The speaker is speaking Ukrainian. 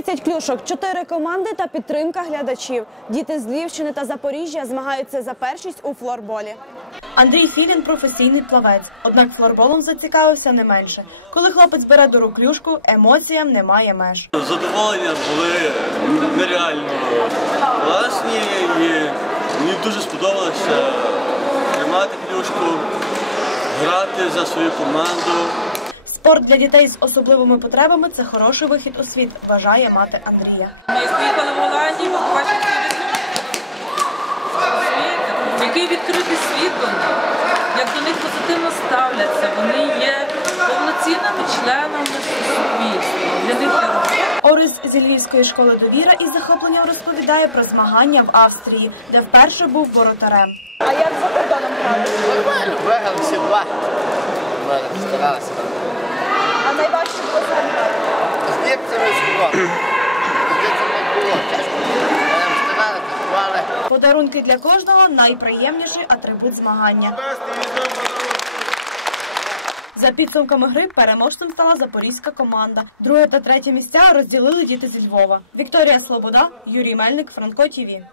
10 клюшок, 4 команди та підтримка глядачів. Діти з Львівщини та Запоріжжя змагаються за першість у флорболі. Андрій Філін професійний плавець, однак флорболом зацікавився не менше. Коли хлопець бере до рук клюшку, емоціям немає меж. Задоволення були нереально класні і мені дуже сподобалося тримати клюшку, грати за свою команду. Спорт для дітей з особливими потребами це хороший вихід у світ, вважає мати Андрія. Ми поїхали в Голландію, ми побачили світ, який відкритий світом, як до них позитивно ставляться. Вони є повноцінними членами суспільства. Для них. Орис зі Львівської школи довіра із захопленням розповідає про змагання в Австрії, де вперше був воротарем. А як за кордоном грали? Виграли всі два. Старалися. А найважче було саме З німцями з З німцями не було тяжко. Ми нам старалися, давали. Подарунки для кожного найприємніший атрибут змагання. За підсумками гри переможцем стала запорізька команда. Друге та третє місця розділили діти зі Львова. Вікторія Слобода, Юрій Мельник, Франко ТІВІ.